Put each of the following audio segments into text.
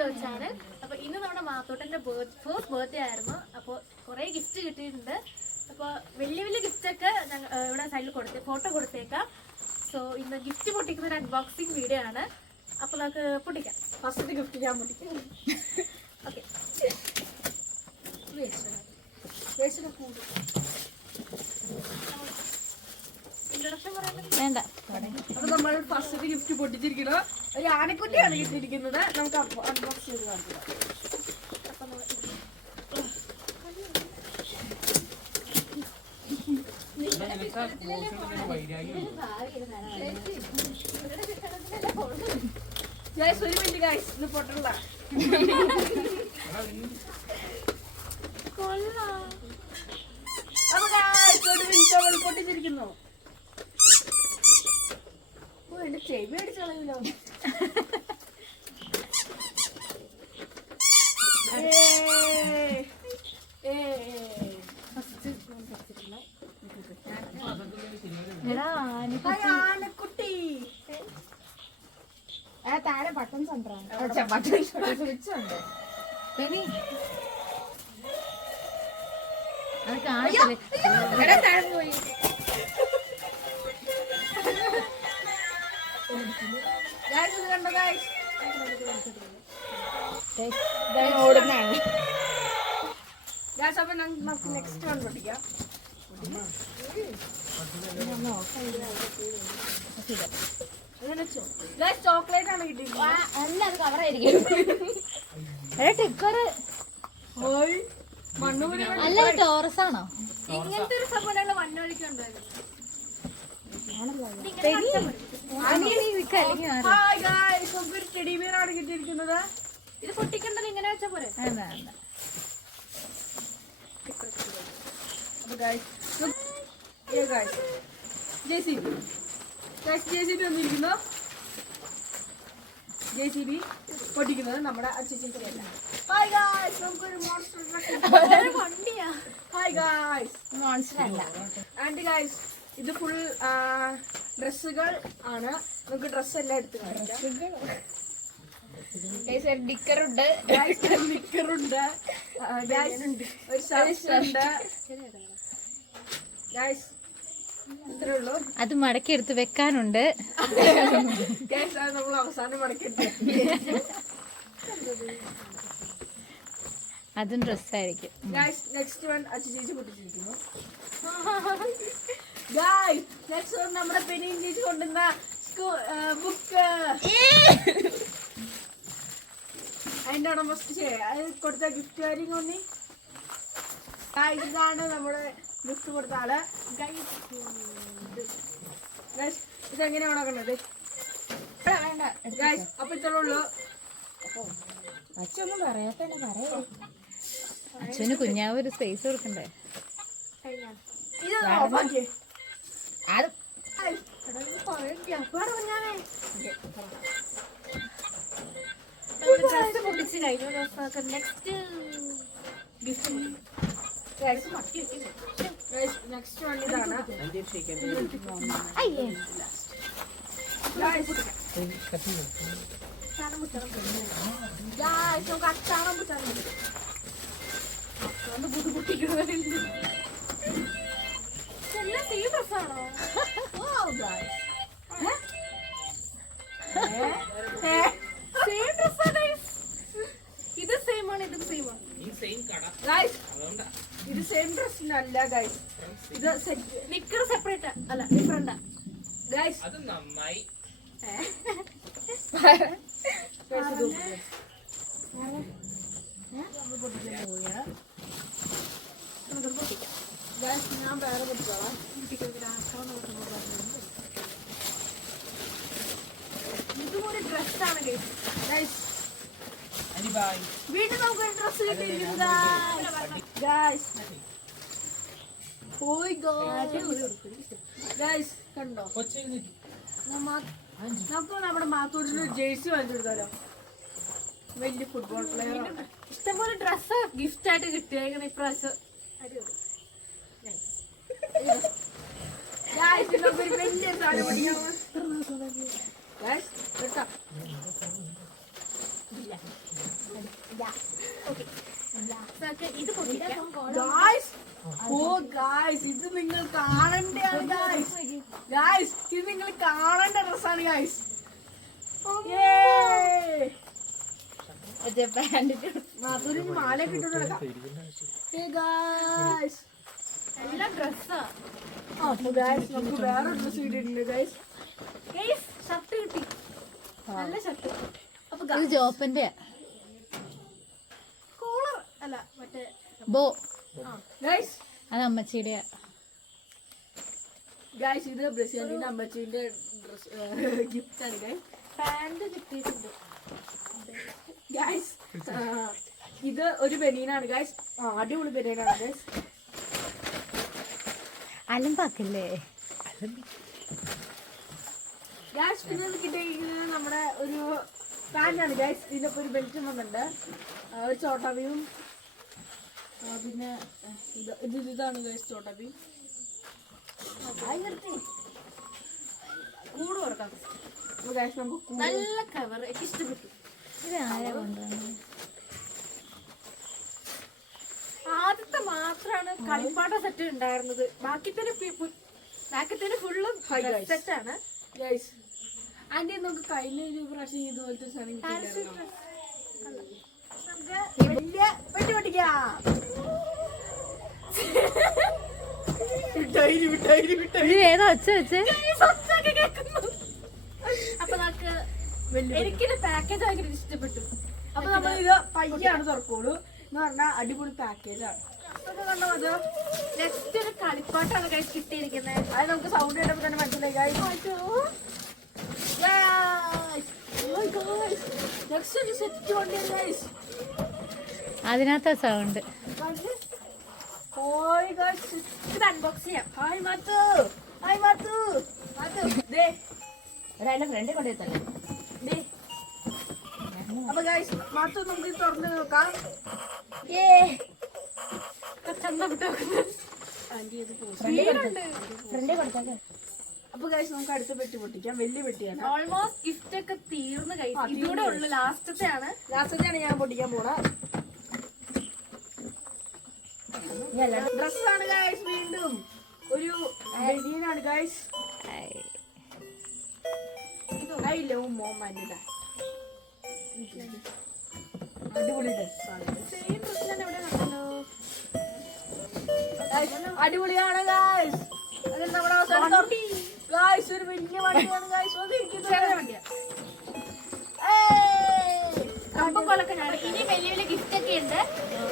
To our channel. അപ്പോൾ ഇന്ന് നമ്മുടെ മാത്തോട്ടൻ്റെ ഫസ്റ്റ് ബർത്ത്ഡേ ആയിരുന്നു. അപ്പോൾ കുറേ ഗിഫ്റ്റ് കിട്ടിയിട്ടുണ്ട്. അപ്പോൾ വലിയ വലിയ ഗിഫ്റ്റൊക്കെ ഇവിടെ സൈഡിൽ ഫോട്ടോ കൊടുത്തേക്കാം. സോ ഇന്ന് ഗിഫ്റ്റ് പൊട്ടിക്കുന്ന ഒരു അൺബോക്സിങ് വീഡിയോ ആണ്. അപ്പോൾ നമുക്ക് പൊട്ടിക്കാം. ഫസ്റ്റ് ഗിഫ്റ്റ് ഞാൻ പൊട്ടിക്കാം. ഓക്കെ, വേണ്ട. അപ്പൊ നമ്മൾ ഫസ്റ്റ് ഗിഫ്റ്റ് പൊട്ടിച്ചിരിക്കണോ ഒരു ആനക്കുട്ടിയാണ് കിട്ടിയിരിക്കുന്നത്. നമുക്ക് അൺബോക്സ് ചെയ്ത് കാണിക്കാം. ഒരു മിനിറ്റ് ഗൈസ്, ഇത് പൊട്ടണ്ട. അപ്പൊ ഗൈസ് ഒരു മിനിറ്റ് അവൾ പൊട്ടിച്ചിരിക്കുന്നു. എന്റെ ചെവി അടിച്ചു കളയൂലോ. ആനക്കുട്ടി താഴെ ബട്ടൺസ് ഉണ്ട്. സ്വിച്ച് ഉണ്ട്. അത് കാണില്ലേ താഴെ പോയി. കണ്ടോ ഗൈസ്, ഓടുന്നാണ്. അപ്പൊ നമുക്ക് നെക്സ്റ്റ് വൺ പൊട്ടിക്കാം. ചോക്ലേറ്റ് ആണ് കിട്ടിയത്. അല്ല, അത് കവറായിരിക്കും. മണ്ണൂരി അല്ല, ടോറസ് ആണോ? ഇങ്ങനത്തെ ഒരു സംഭവം മണ്ണൊഴിക്കുണ്ടായിരുന്നു. ടെഡിബിയറാണ് കിട്ടിയിരിക്കുന്നത്. ഇത് പൊട്ടിക്കണ്ടത് ഇങ്ങനെ വെച്ചാ പോരെ. JCB വന്നിരിക്കുന്നു. JCB പൊട്ടിക്കുന്നത് നമ്മുടെ അച്ഛൻ കറിയല്ല. ഹായ് ഗായ്സ്, നമുക്കൊരു വണ്ടിയാ. ഹായ് ഗായ്സ്, മോൺസ്റ്റർ അല്ല. ആൻഡ് ഗായ്സ്, ഇത് ഫുൾ ഡ്രസ്സുകൾ ആണ്. നമുക്ക് ഡ്രസ്സ് എല്ലാം എടുത്ത് ഡിക്കറുണ്ട്, നിക്കറുണ്ട്, ഒരു ഷർട്ടുണ്ട്. ഗായ്സ് ഇത്രേ ഉള്ളൂ. അത് മടക്കി എടുത്ത് വെക്കാനുണ്ട്. ഗായ്സ് അത് നമ്മൾ അവസാനം മടക്കി അതും ഡ്രസ്സായിരിക്കും. ഗായ്സ് നെക്സ്റ്റ് വൺ അച്ഛൻ ചേച്ചി പൊട്ടിച്ചിരിക്കുന്നു. ഗായ്സ് നെക്സ്റ്റ് വൺ നമ്മുടെ പെനിയും ചേച്ചി കൊണ്ടുവന്ന ബുക്ക്. അതിന്റെ ഉടമസ്ഥ കൊടുത്ത ഗിഫ്റ്റ് കാര്യം കൊന്നി. ഇതാണ് നമ്മുടെ ഗിഫ്റ്റ് കൊടുത്ത ആള്. ഗായ്സ് ഇതെങ്ങനെയാ ഉണക്കുന്നത്? ഗായ്സ് അപ്പൊ ഇത്രേ ഉള്ളൂ. അച്ഛനൊന്നും പറയാത്ത അച്ഛന് കുഞ്ഞാവ് ഒരു സ്പേസ് കൊടുക്കണ്ടേ? നെക്സ്റ്റ് വൺ ഇതാണ്. അച്ചാറം എല്ലാം സെയിം ഡ്രസ്സാണോ? സെയിം ഡ്രസ്സാണ്. ഇത് സെയിം ആണ്, ഇതും സെയിം ആണ്. ഇത് സെയിം ഡ്രസ് അല്ല ഗൈസ്. ഇത് നിക്കർ സെപ്പറേറ്റ് അല്ല, ഡിഫറെന്റാ ഗൈസ്. അത് നന്നായി. ഞാൻ വേറെ പൊട്ടിച്ചോളാം. ഇതും ഒരു ഡ്രസ്സാണ് ഗൈസ്. വീണ്ടും നമുക്ക് ഒരു ഡ്രസ് കിട്ടിയിരിക്കുന്നത്. ഗൈസ് കണ്ടോ, നമുക്ക് നമ്മുടെ മാത്തൂരിന് ജേഴ്സി വാങ്ങിച്ചെടുത്താലോ. വലിയ ഫുട്ബോൾ പ്ലെയർ. ഇഷ്ടംപോലെ ഡ്രസ്സ് ഗിഫ്റ്റ് ആയിട്ട് കിട്ടിയേക്കുന്ന ഇപ്രാവശ്യം. വലിയ സാധനം പഠിക്കണം. ഓക്കെ ഇത് പൊട്ടിക്കാം. ഗായ്സ് ഇത് നിങ്ങൾ കാണേണ്ടതാണ് ഗായ്സ് ഇത് നിങ്ങൾ കാണേണ്ട ഡ്രസ്സാണ് ഗായ്സ്. മാധുരി മാല കിട്ടുന്ന എല്ലാം ഡ്രസ്സാ. നമുക്ക് വേറെ ഡ്രസ് കിട്ടിയിട്ടുണ്ട് ഗായ്സ്. ഷർട്ട് കിട്ടി, നല്ല ഷർട്ട്. അപ്പൊ ഇത് ജോപ്പന്റെ കോളർ അല്ല മറ്റേ ബോ, ഗായ്സ് അത് അമ്മച്ചിയുടെ. ഗായ്സ് ഇത് ബ്രസീലിന്റെ അമ്മച്ചിന്റെ ഡ്രസ് ഗിഫ്റ്റ് ആണ് ഗായ്സ്. പാന്റ് കിട്ടിയിട്ടുണ്ട്. ഗായ്സ് ഇത് ഒരു ബനീനാണ് ഗായ്സ്. അടിപൊളി ബനീനാണ് ഗായ്സ്. അലമ്പാക്കല്ലേ. ഗായ്സ് പിന്നെ കിട്ടിയിരിക്കുന്നത് നമ്മുടെ ഒരു പാന്റാണ് ഗായ്സ്. ഇതിനൊക്കെ ഒരു ബെൽറ്റും വന്നിട്ടുണ്ട്, ഒരു ചോട്ടാബിയും. പിന്നെ ഇതാണ് ഗായ്സ് ചോട്ടാബി. കൂട് കൊടുക്കാം. ഗായ്സ് നമുക്ക് നല്ല കവർ, എനിക്ക് ഇഷ്ടപ്പെട്ടു. ഇത് ആരാ കൊണ്ടുവന്നത്? ആദ്യത്തെ മാത്രമാണ് കളിപ്പാട്ട സെറ്റ് ഉണ്ടായിരുന്നത്. ബാക്കിത്തിന് ഫുള്ളും സെറ്റാണ്. ഗായ്സ് ആന്റി നമുക്ക് കഴിഞ്ഞ ഒരു പ്രാവശ്യം ഇതുപോലത്തെ സാധനം കിട്ടിയില്ലായിരുന്നോ? വലിയ വെട്ടി പൊട്ടിക്കാം. ഇത് ഏതാ ഒച്ച വെച്ചേ? അപ്പൊ നമുക്ക് എനിക്കിത് പാക്കേജ് ഭയങ്കര ഇഷ്ടപ്പെട്ടു. അപ്പൊ നമ്മൾ ഇത് പയ്യാണ് തുറക്കുള്ളൂ എന്ന് പറഞ്ഞാൽ അടിപൊളി പാക്കേജാണ്. നെക്സ്റ്റ് ഒരു കളിപ്പാട്ടാണ് കഴിച്ച് കിട്ടിയിരിക്കുന്നത്. അത് നമുക്ക് സൗണ്ട് കേട്ടപ്പോ തന്നെ മനസ്സിലായി. നെക്സ്റ്റ് ഒരു സെറ്റ് കൊണ്ടുവരും ഗൈസ്. അതിനകത്ത സൗണ്ട്. ഇത് അൺബോക്സ് ചെയ്യാം. ഹായ് മാത്തു, ഹായ് മാത്തു, മാത്തു ദേ ഒരാളുടെ ഫ്രണ്ട് കൊണ്ടുവരുത്തല്ലേ. ദേ. അപ്പൊ ഗൈസ് മാത്തു നമുക്ക് തുറന്ന് നോക്കാം. ഫ്രണ്ടേ കൊടുത്തേ. അപ്പൊ ഗൈസ് നമുക്ക് അടുത്ത പെട്ടി പൊട്ടിക്കാം. വലിയ പെട്ടിയാണ്. ഓൾമോസ്റ്റ് ഗിഫ്റ്റ് ഒക്കെ തീർന്ന് കഴിച്ചു. ഇതിലൂടെ ഉള്ളു, ലാസ്റ്റത്തെ ആണ് ഞാൻ പൊട്ടിക്കാൻ പോണ ഡ്രസ്സാണ് ഗൈസ്. വീണ്ടും ഒരു ബനിയനാണ് guys. I love mom and dad. അടിപൊളി ഡ്രസ്സാണ്. സെയിം ഡ്രസ് ഞാൻ എവിടെ കണ്ടല്ലോ. അടിപൊളിയാണ് ഗൈസ്. അതിൽ നമ്മുടെ അവസാനം ഗൈസ് ഒരു വലിയ വണ്ടിയാണ് ഗൈസ്. സംഭവങ്ങളൊക്കെ ഞാൻ ഇനി വലിയ വലിയ ഗിഫ്റ്റ് ഒക്കെ ഉണ്ട്.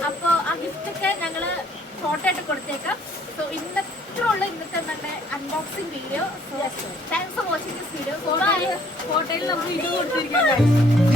അപ്പൊ ആ ഗിഫ്റ്റ് ഒക്കെ ഞങ്ങള് ഫോട്ടോ ആയിട്ട് കൊടുത്തേക്കാം. സോ ഇന്നത്തെ നമ്മുടെ unboxing video. So thanks for watching this video. ഫോട്ടോയിൽ നമുക്ക് ഇത് കൊടുത്തിരിക്കാം ഗൈസ്.